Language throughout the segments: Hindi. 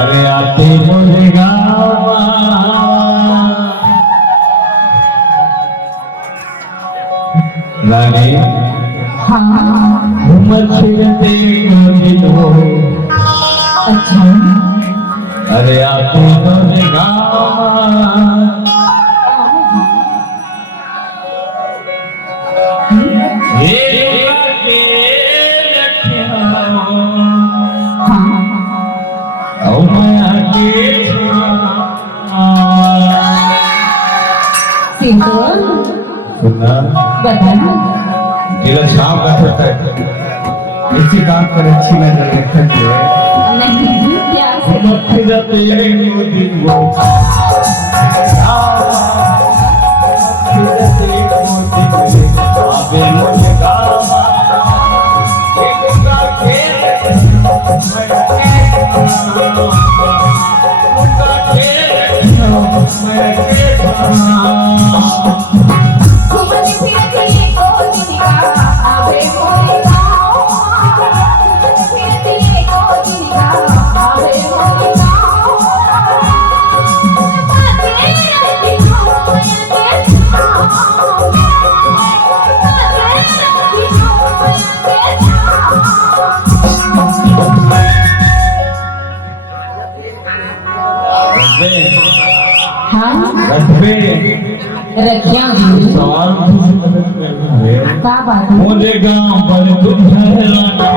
अरे आते बोलेगा रानी घूमत फिरते दिन हो। अच्छा अरे आते बोलेगा सुनना बताना जिला शाम का होता है इसी काम पर अच्छी नजर रखते हैं नहीं क्या फिरते दिन वो आवे मुझे गावा रखिया सवाल की मदद करना है क्या बात मुझे गांव पर तुम ठहराना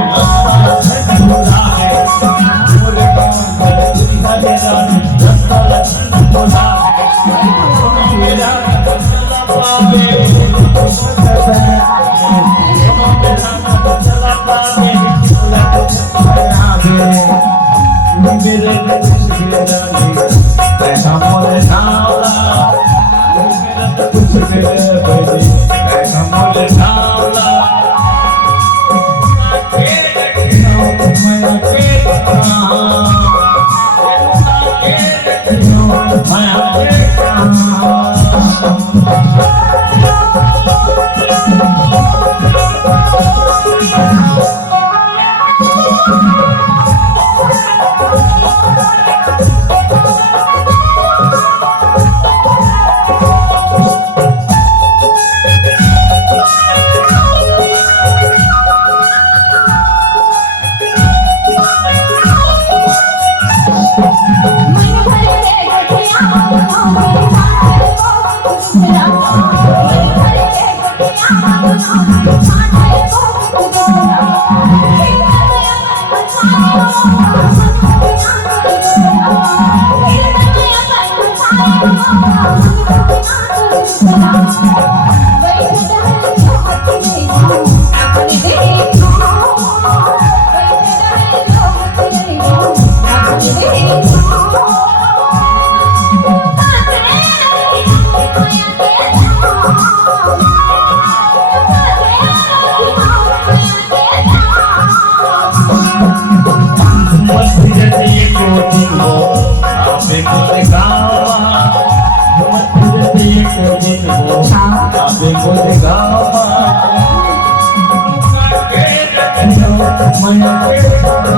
मुझे गांव पर तुम ठहराना रास्ता लखन बोला मेरा चला पावे चला पावे मेरे ऐसा मोले नाला कुछ मेरे बड़ी ऐसा मोले नाला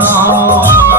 हाँ